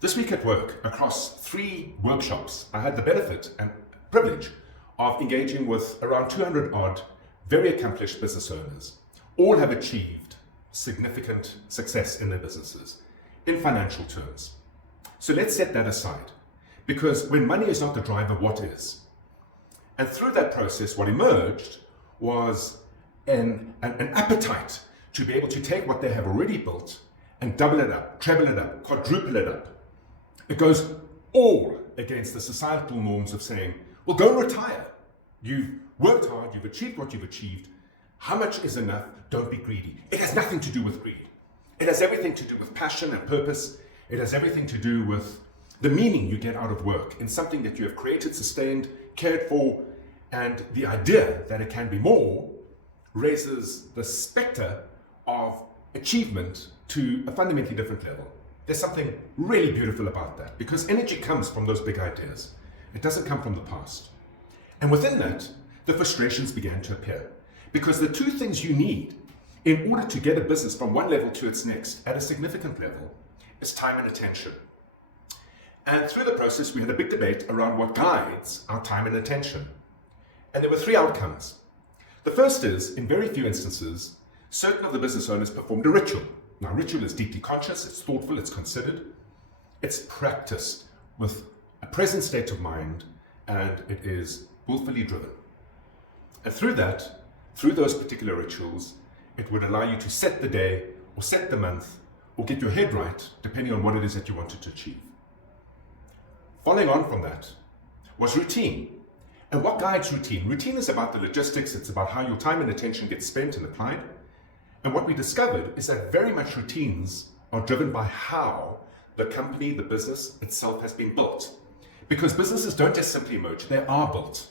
This week at work, across 3 workshops, I had the benefit and privilege of engaging with around 200 odd very accomplished business owners. All have achieved significant success in their businesses, in financial terms. So let's set that aside, because when money is not the driver, what is? And through that process, what emerged was an appetite to be able to take what they have already built and double it up, treble it up, quadruple it up. It goes all against the societal norms of saying, well, go and retire. You've worked hard, you've achieved what you've achieved. How much is enough? Don't be greedy. It has nothing to do with greed. It has everything to do with passion and purpose. It has everything to do with the meaning you get out of work in something that you have created, sustained, cared for, and the idea that it can be more raises the specter of achievement to a fundamentally different level. There's something really beautiful about that, because energy comes from those big ideas. It doesn't come from the past. And within that, the frustrations began to appear, because the 2 things you need in order to get a business from one level to its next at a significant level is time and attention. And through the process, we had a big debate around what guides our time and attention. And there were 3 outcomes. The first is, in very few instances, certain of the business owners performed a ritual. Now, ritual is deeply conscious, it's thoughtful, it's considered, it's practiced with a present state of mind, and it is willfully driven. And through that, through those particular rituals, it would allow you to set the day, or set the month, or get your head right, depending on what it is that you wanted to achieve. Following on from that was routine. And what guides routine? Routine is about the logistics, it's about how your time and attention gets spent and applied. And what we discovered is that very much routines are driven by how the company, the business itself has been built. Because businesses don't just simply emerge, they are built.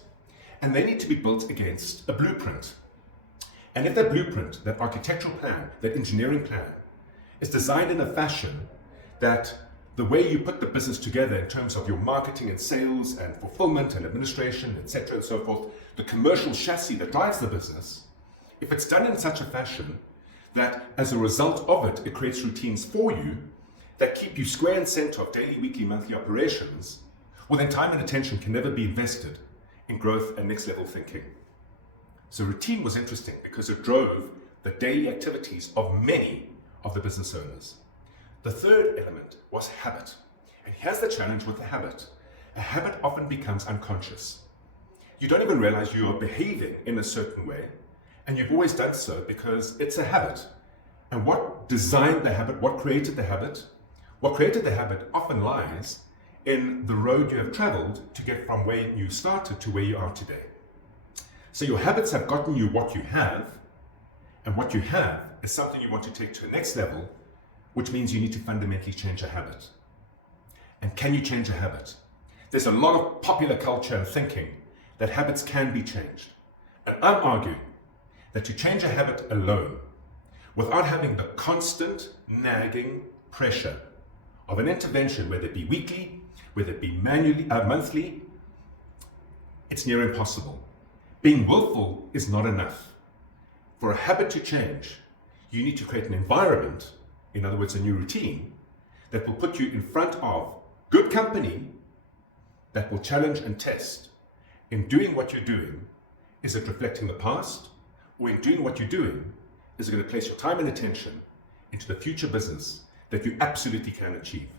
And they need to be built against a blueprint. And if that blueprint, that architectural plan, that engineering plan, is designed in a fashion that the way you put the business together in terms of your marketing and sales and fulfillment and administration, etc. and so forth, the commercial chassis that drives the business, if it's done in such a fashion that as a result of it, it creates routines for you that keep you square and center of daily, weekly, monthly operations, well then time and attention can never be invested in growth and next level thinking. So routine was interesting because it drove the daily activities of many of the business owners. The third element was habit. And here's the challenge with the habit. A habit often becomes unconscious. You don't even realize you are behaving in a certain way, and you've always done so because it's a habit. And what designed the habit, what created the habit? What created the habit often lies in the road you have traveled to get from where you started to where you are today. So your habits have gotten you what you have, and what you have is something you want to take to the next level, which means you need to fundamentally change a habit. And can you change a habit? There's a lot of popular culture and thinking that habits can be changed. And I'm arguing that to change a habit alone, without having the constant nagging pressure of an intervention, whether it be weekly, whether it be monthly, it's near impossible. Being willful is not enough. For a habit to change, you need to create an environment, in other words, a new routine, that will put you in front of good company that will challenge and test. In doing what you're doing, is it reflecting the past? Or in doing what you're doing, is it going to place your time and attention into the future business that you absolutely can achieve?